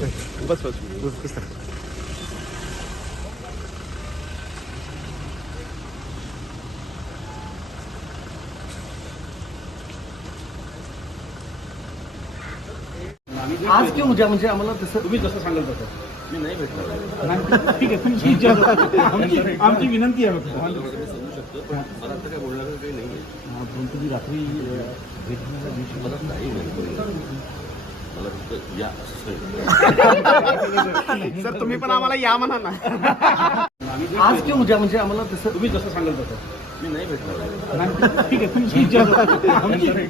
बस बस आज क्यों म्हणजे आम्हाला तसं तुम्ही जसं सांगाल तसं मी नाही भेटणार. ठीक आहे तुमची आमची विनंती आहे फक्त. मी समजू शकतो पण मला आता काय बोलणार काही नाही आहे. पण तुम्ही रात्री भेटण्याच्या दिवशी मला नाही भेटतो. मला फक्त या सर तुम्ही पण आम्हाला या म्हणा ना. आज क्यों म्हणजे आम्हाला तसं तुम्ही जसं सांगाल तसं मी नाही भेटणार. ठीक आहे तुमची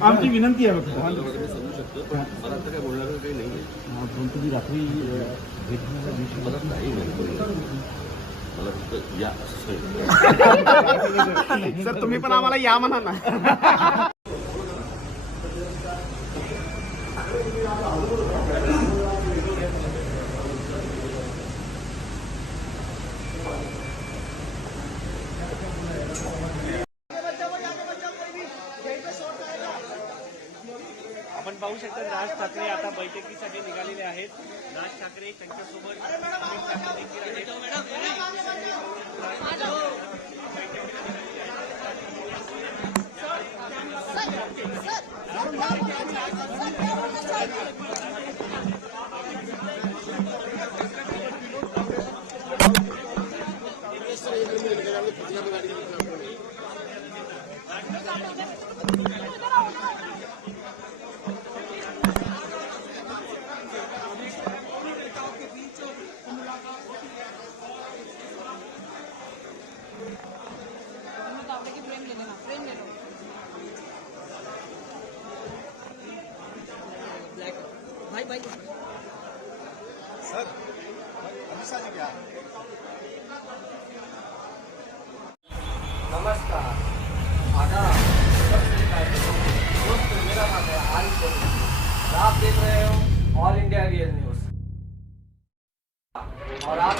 आमची विनंती आहे फक्त. मी समजू शकतो पण मला आता काय बोलणार काही नाही आहे. पण तुम्ही रात्री भेटण्याच्या दिवशी मला नाही भेटतो. मला फक्त या सर तुम्ही पण आम्हाला या म्हणा ना. आपण पाहू शकता राज ठाकरे आता बैठकीसाठी निघालेले आहेत. राज ठाकरे त्यांच्यासोबत अमित ठाकरे देखील आहेत. नमस्कार, आदाब, सत श्री अकाल। दोस्तों, मेरा नाम है आरिफ और आप देख रहे हो ऑल इंडिया रियल न्यूज और आप